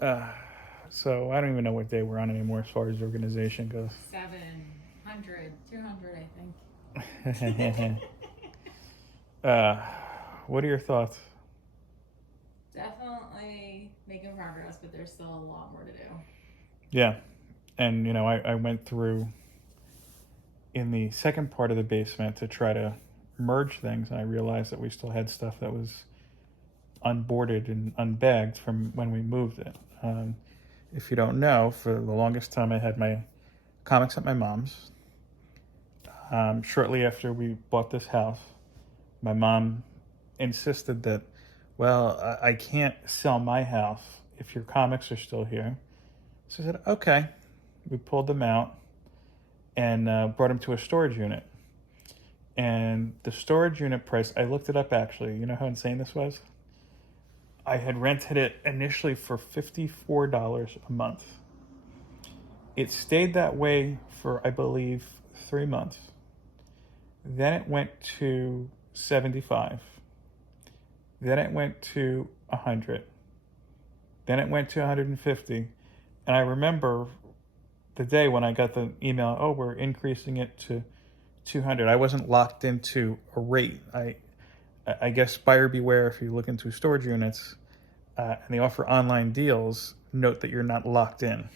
Uh, so I don't even know what day we're on anymore as far as organization goes. 700, 200, I think. uh, what are your thoughts? Definitely making progress, but there's still a lot more to do. Yeah, and I went through in the second part of the basement to try to merge things, and I realized that we still had stuff that was unboarded and unbagged from when we moved it. If you don't know, for the longest time I had my comics at my mom's. Shortly after we bought this house, my mom insisted that, well, I can't sell my house if your comics are still here. So I said, okay. We pulled them out and brought them to a storage unit. And the storage unit price, I looked it up actually. You know how insane this was? I had rented it initially for $54 a month. It stayed that way for, I believe, 3 months. Then it went to 75. Then it went to 100. Then it went to 150. And I remember the day when I got the email, oh, we're increasing it to 200. I wasn't locked into a rate. I guess buyer beware if you look into storage units and they offer online deals, note that you're not locked in.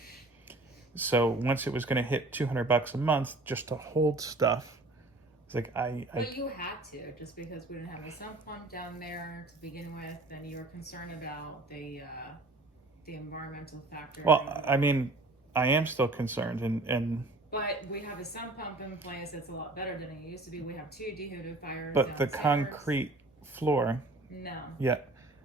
So once it was going to hit $200 a month just to hold stuff, it's like But you had to, just because we didn't have a sump pump down there to begin with, and you were concerned about the environmental factor. Well, I mean, I am still concerned, and but we have a sump pump in place. It's a lot better than it used to be. We have 2 dehumidifiers but the downstairs. concrete floor, No. yeah,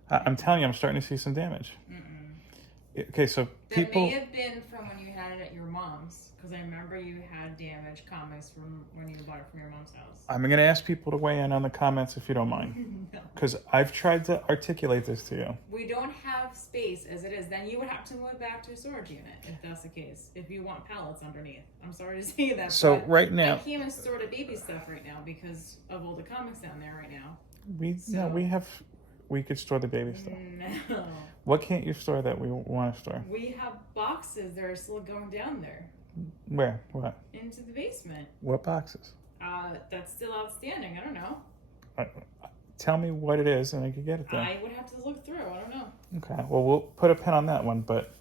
I'm telling you, I'm starting to see some damage. Mm-mm. Okay, so people. That may have been from when you had it at your mom's, because I remember you had damaged comics from when you bought it from your mom's house. I'm going to ask people to weigh in on the comments if you don't mind. No. Because I've tried to articulate this to you. We don't have space as it is. Then you would have to move back to a storage unit if that's the case. If you want pallets underneath. I'm sorry to say that. So but right now, I can't even store the baby stuff right now because of all the comics down there right now. we could store the baby stuff. No. What can't you store that we want to store? We have boxes that are still going down there. Where? What? Into the basement. What boxes? That's still outstanding. I don't know. Tell me what it is and I could get it there. I would have to look through. I don't know. Okay, well, we'll put a pin on that one, but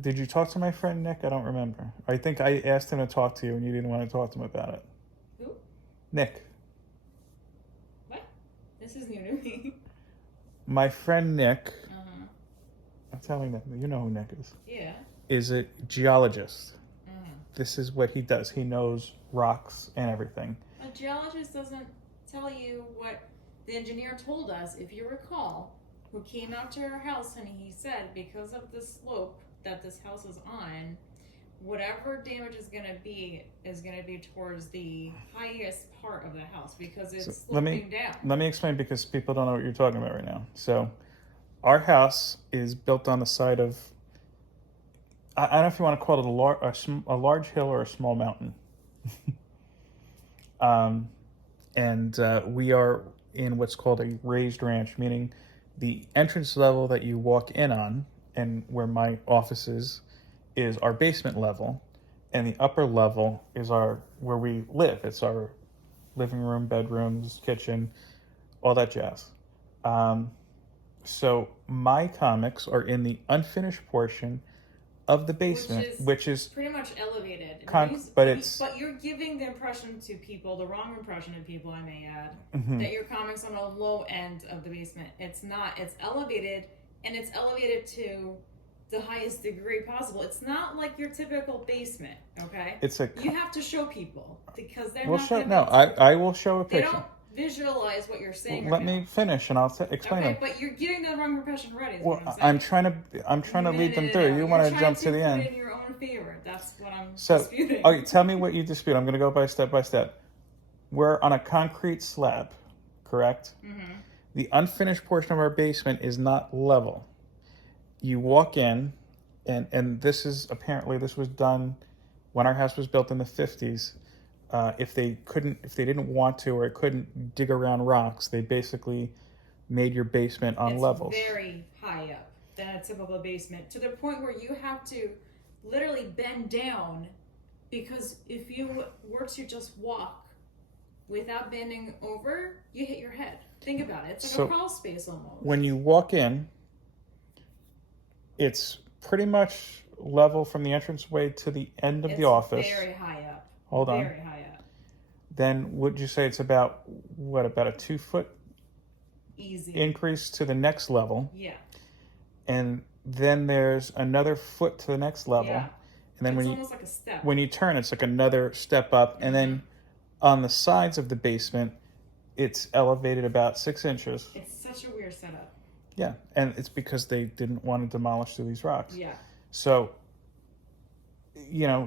did you talk to my friend Nick? I don't remember. I think I asked him to talk to you and you didn't want to talk to him about it. Who? Nick. What? This is new to me. My friend Nick, Uh-huh. I'm telling you, you know who Nick is. Yeah. Is a geologist. Uh-huh. This is what he does. He knows rocks and everything. A geologist doesn't tell you what the engineer told us, if you recall, who came out to our house and he said because of the slope that this house is on, whatever damage is going to be towards the highest part of the house because it's sloping down. Let me explain because people don't know what you're talking about right now. So our house is built on the side of, I don't know if you want to call it a large hill or a small mountain. And we are in what's called a raised ranch, meaning the entrance level that you walk in on and where my office is our basement level, and the upper level is where we live. It's our living room, bedrooms, kitchen, all that jazz. So my comics are in the unfinished portion of the basement, which is pretty much elevated. But you're giving the impression to people, the wrong impression to people, I may add, that your comics on the low end of the basement. It's not. It's elevated, and it's elevated to the highest degree possible. It's not like your typical basement, okay? You have to show people because they're I will show a picture. They don't visualize what you're saying. Let me finish, and I'll explain them. But you're getting the wrong impression already. Well, I'm trying to lead them through. You want to jump to the end. In your own favor. That's what I'm disputing. Okay, tell me what you dispute. I'm going to go by step. We're on a concrete slab, correct? Mm-hmm. The unfinished portion of our basement is not level. You walk in, and this was done when our house was built in the 50s. If they didn't want to or couldn't dig around rocks, they basically made your basement on levels. It's very high up. than a typical basement, to the point where you have to literally bend down, because if you were to just walk without bending over, you hit your head. Think about it. It's like a crawl space almost. When you walk in, it's pretty much level from the entranceway to the end of the office. Very high up. Hold on. Very high up. Then would you say it's about a 2 foot Easy increase to the next level? Yeah. And then there's another foot to the next level. Yeah. And then it's almost like a step. when you turn, it's like another step up. And then on the sides of the basement, it's elevated about 6 inches. It's such a weird setup. Yeah, and it's because they didn't want to demolish through these rocks. Yeah. So,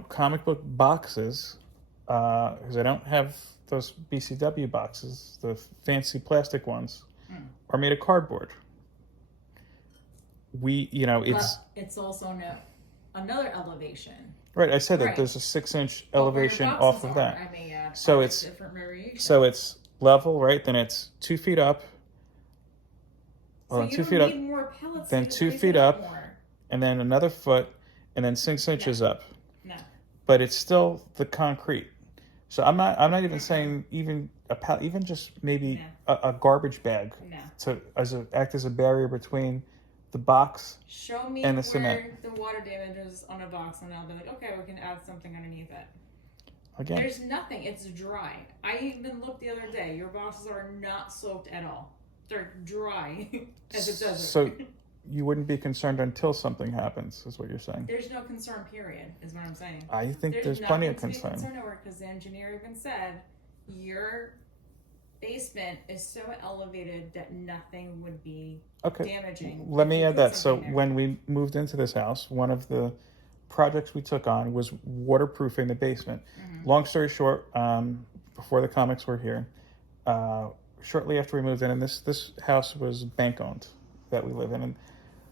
comic book boxes, because I don't have those BCW boxes, the fancy plastic ones, are made of cardboard. It's also another elevation. Right, I said that Right. there's a 6-inch elevation Where your off boxes of are. that. I mean, yeah, So probably it's different variation. So it's level, right? Then it's 2 feet up. So Or you 2 don't feet up, need more pellets then to 2 raise feet it up. more. and then another foot, and then 6 inches up. No. But it's still the concrete. So I'm not even saying even just maybe a garbage bag to act as a barrier between the box Show me and the where cement. the water damage is on a box, and I'll be like, okay, we can add something underneath it. Again, There's nothing. It's dry. I even looked the other day. Your boxes are not soaked at all. They're dry as a desert. So you wouldn't be concerned until something happens, is what you're saying. There's no concern, period, is what I'm saying. I think there's plenty of concern. There's nothing to be concerned over, because the engineer even said your basement is so elevated that nothing would be damaging. Let me if you add put that. So something there. when we moved into this house, one of the projects we took on was waterproofing the basement. Long story short, before the comics were here, shortly after we moved in, and this house was bank owned that we live in, and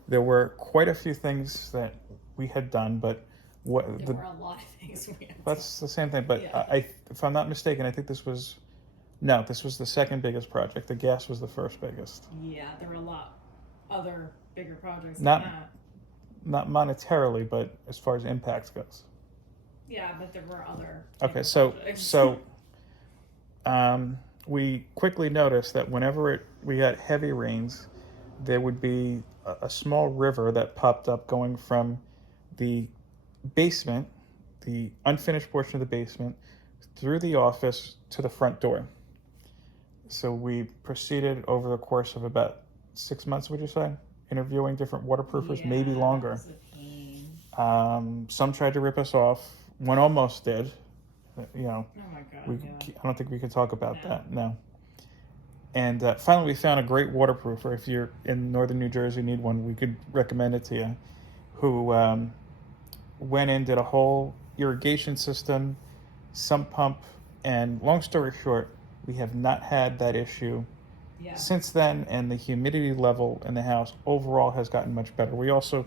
there were quite a few things that we had done, but there were a lot of things we had. that's the same thing. But Yeah. if I'm not mistaken, I think this was the second biggest project. The gas was the first biggest. Yeah, there were a lot other bigger projects Not- than that. Not monetarily, but as far as impact goes. Yeah, but there were other Okay, bigger so projects. we quickly noticed that whenever we had heavy rains, there would be a small river that popped up going from the basement, the unfinished portion of the basement, through the office to the front door. So we proceeded over the course of about 6 months, would you say, interviewing different waterproofers, maybe longer. That was a pain. Some tried to rip us off. One almost did. Oh my god. I don't think we could talk about that. No. And finally, we found a great waterproofer. If you're in northern New Jersey, need one, we could recommend it to you. Who went in, did a whole irrigation system, sump pump, and long story short, we have not had that issue since then. And the humidity level in the house overall has gotten much better. We also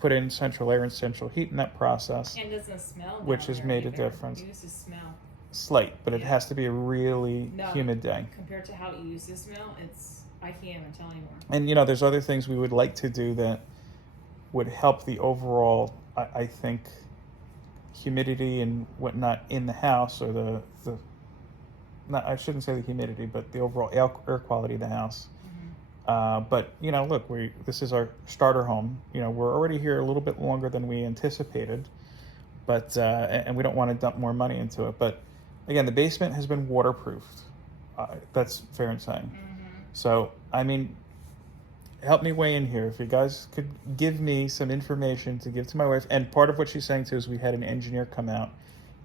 put in central air and central heat in that process, And it doesn't smell down which has there made a either. difference. It used to smell. Slight, but it has to be a really humid day. Compared to how it used to smell, I can't even tell anymore. And there's other things we would like to do that would help the overall, I think, humidity and whatnot in the house, or I shouldn't say the humidity, but the overall air quality of the house. But look, this is our starter home. We're already here a little bit longer than we anticipated, but and we don't want to dump more money into it. But again, the basement has been waterproofed. That's fair in saying. So I mean, help me weigh in here. If you guys could give me some information to give to my wife, and part of what she's saying too is we had an engineer come out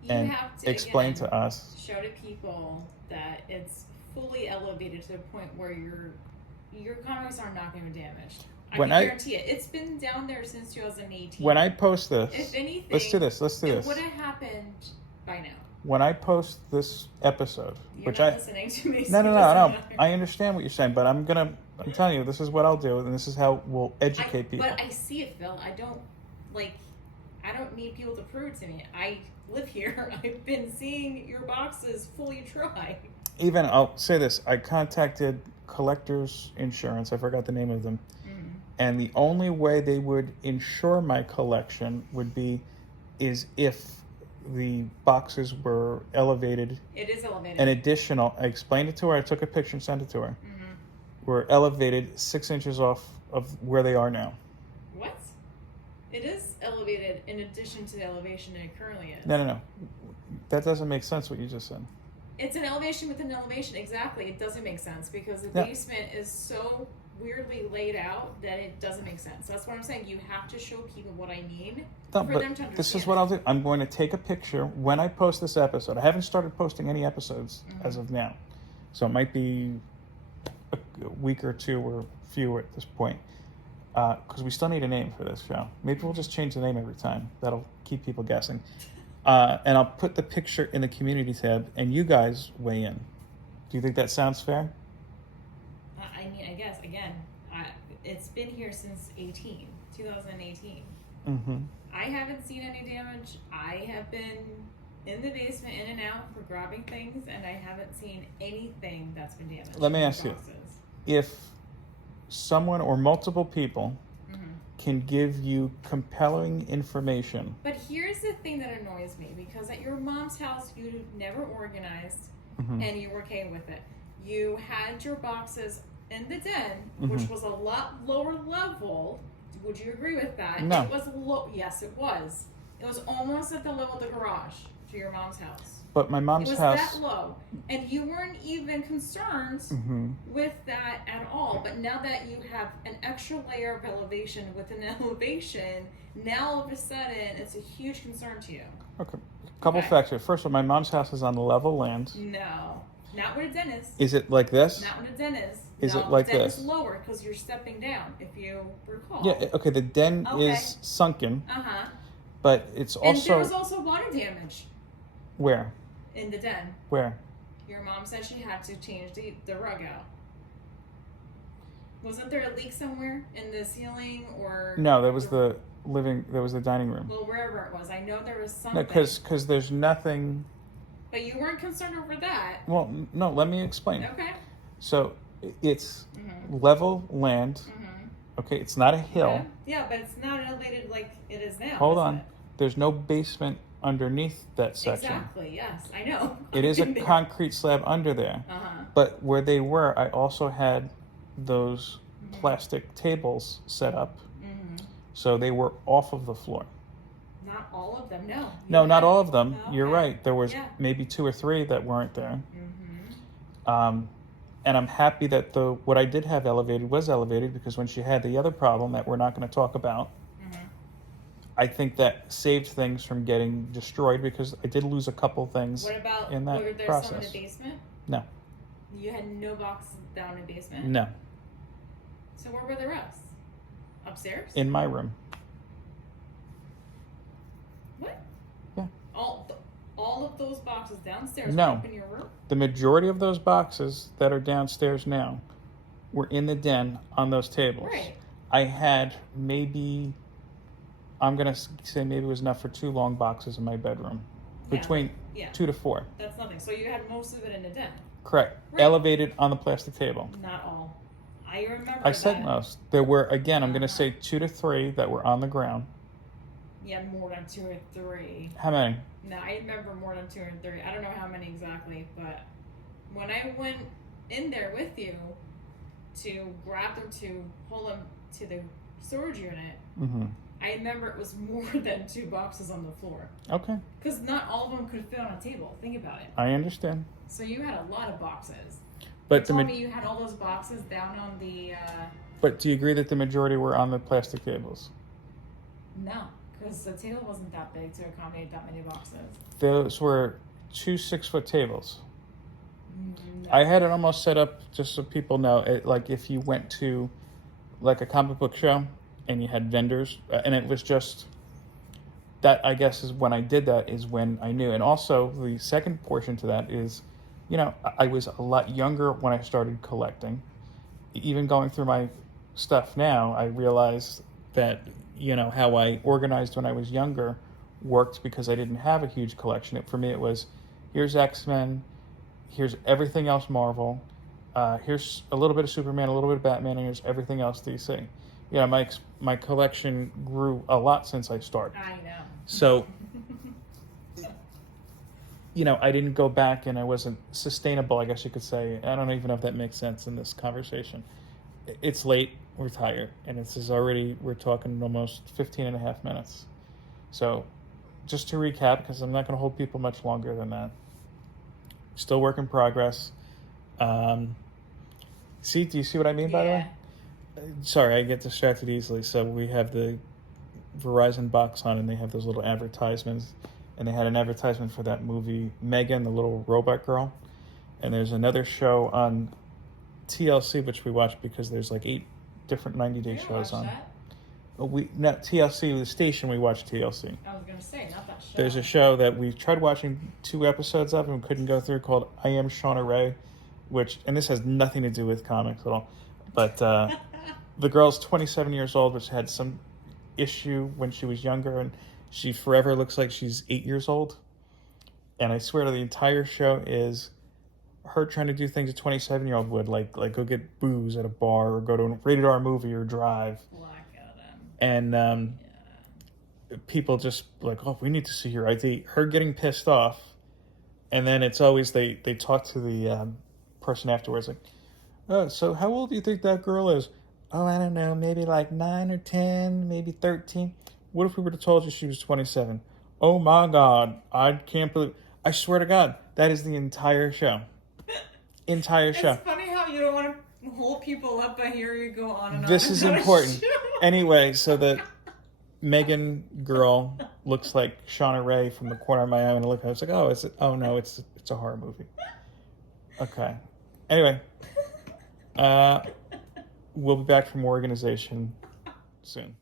and explain to us, show to people that it's fully elevated to the point where your comics are not going to be damaged. I can guarantee it. It's been down there since 2018. When I post this, if anything, let's do this. it would have happened by now. When I post this episode, You're not listening to me. No. I understand what you're saying, but I'm telling you, this is what I'll do, and this is how we'll educate people. But I see it, Phil. I don't need people to prove it to me. I live here. I've been seeing your boxes fully dry. Even, I'll say this, I contacted Collectors Insurance, I forgot the name of them, And the only way they would insure my collection is if the boxes were elevated. It is elevated. An additional, I explained it to her, I took a picture and sent it to her. Were elevated 6 inches off of where they are now. What? It is elevated in addition to the elevation it currently is. No. That doesn't make sense what you just said. It's an elevation within an elevation. Exactly. It doesn't make sense because the basement is so weirdly laid out that it doesn't make sense. That's what I'm saying. You have to show people what I need for them to understand. This is what I'll do. I'm going to take a picture when I post this episode. I haven't started posting any episodes as of now. So it might be a week or two or fewer at this point. Because we still need a name for this show. Maybe we'll just change the name every time. That'll keep people guessing. And I'll put the picture in the community tab, and you guys weigh in. Do you think that sounds fair? I mean, I guess, again, it's been here since 2018. Mm-hmm. I haven't seen any damage. I have been in the basement, in and out, for grabbing things, and I haven't seen anything that's been damaged. Let me ask you, if someone or multiple people can give you compelling information. But here's the thing that annoys me, because at your mom's house, you never organized, and you were okay with it. You had your boxes in the den, which was a lot lower level. Would you agree with that? No. It was low. Yes, it was. It was almost at the level of the garage to your mom's house. But my mom's house... It was that low. And you weren't even concerned with that at all. But now that you have an extra layer of elevation with an elevation, now all of a sudden it's a huge concern to you. Okay. Couple facts here. First of all, my mom's house is on level land. No. Not where the den is. Is it like this? Not where the den is. Is it like this? The den this? is lower because you're stepping down, if you recall. Yeah, okay, the den is sunken. But it's also... And there was also water damage. Where? In the den. Where? Your mom said she had to change the rug out. Wasn't there a leak somewhere in the ceiling or... No, there was the dining room. Well, wherever it was. I know there was something. No, because there's nothing... But you weren't concerned over that. Well, no, let me explain. Okay. So, it's level land. Okay, it's not a hill. Yeah, but it's not elevated like it is now. Hold on. There's no basement underneath that section. Exactly, yes, I know. It is a concrete slab under there. But where they were, I also had those plastic tables set up. So they were off of the floor. Not all of them, no. No, not all of them. No, you're right. There was maybe 2 or 3 that weren't there. And I'm happy that what I did have elevated was elevated, because when she had the other problem that we're not going to talk about, I think that saved things from getting destroyed, because I did lose a couple things in that were there process. Some in the basement? No. You had no boxes down in the basement? No. So where were the rest? Upstairs? In my room. What? Yeah. All of those boxes downstairs were up in your room? The majority of those boxes that are downstairs now were in the den on those tables. Right. I had maybe, I'm going to say maybe it was enough for 2 long boxes in my bedroom. Between 2 to 4. That's nothing. So you had most of it in the den? Correct. Right. Elevated on the plastic table. Not all. I remember I said most. There were, again, I'm going to say 2 to 3 that were on the ground. You had more than 2 or 3. How many? No, I remember more than 2 or 3. I don't know how many exactly, but when I went in there with you to grab them to pull them to the storage unit, I remember it was more than 2 boxes on the floor. Okay. Because not all of them could fit on a table. Think about it. I understand. So you had a lot of boxes. But you told me you had all those boxes down on the... But do you agree that the majority were on the plastic tables? No. Because the table wasn't that big to accommodate that many boxes. Those were 2 6-foot tables. No. I had it almost set up just so people know, like if you went to like a comic book show and you had vendors, and it was just, that I guess is when I did that is when I knew. And also the second portion to that is, you know, I was a lot younger when I started collecting. Even going through my stuff now, I realized that, you know, how I organized when I was younger worked, because I didn't have a huge collection. For me, it was, here's X-Men, here's everything else Marvel, here's a little bit of Superman, a little bit of Batman, and here's everything else DC. Yeah, my collection grew a lot since I started. I know. So, I didn't go back and I wasn't sustainable, I guess you could say. I don't even know if that makes sense in this conversation. It's late, we're tired, and we're talking almost 15 and a half minutes. So, just to recap, because I'm not going to hold people much longer than that. Still work in progress. Do you see what I mean, by the way? Sorry, I get distracted easily. So we have the Verizon box on, and they have those little advertisements. And they had an advertisement for that movie, Megan, the little robot girl. And there's another show on TLC, which we watch because there's like 8 different 90-day shows on. That? Not TLC, the station, we watch TLC. I was going to say, not that show. There's a show that we tried watching 2 episodes of and couldn't go through called I Am Shauna Ray, and this has nothing to do with comics at all. But the girl's 27 years old, which had some issue when she was younger, and she forever looks like she's 8 years old. And I swear to the entire show is her trying to do things a 27-year-old would, like go get booze at a bar or go to a rated R movie or drive. And people just like, oh, we need to see her ID. Her getting pissed off, and then it's always they talk to the person afterwards, like, oh, so how old do you think that girl is? Oh, I don't know, maybe like 9 or 10, maybe 13. What if we were to told you she was 27? Oh my God, I can't believe. I swear to God, that is the entire show. Entire show. It's funny how you don't want to hold people up, but here you go on and on. This is important. Anyway, so the Megan girl looks like Shauna Ray from the corner of my eye, and I look at her, I was like, oh no, it's a horror movie. Okay. Anyway, we'll be back from organization soon.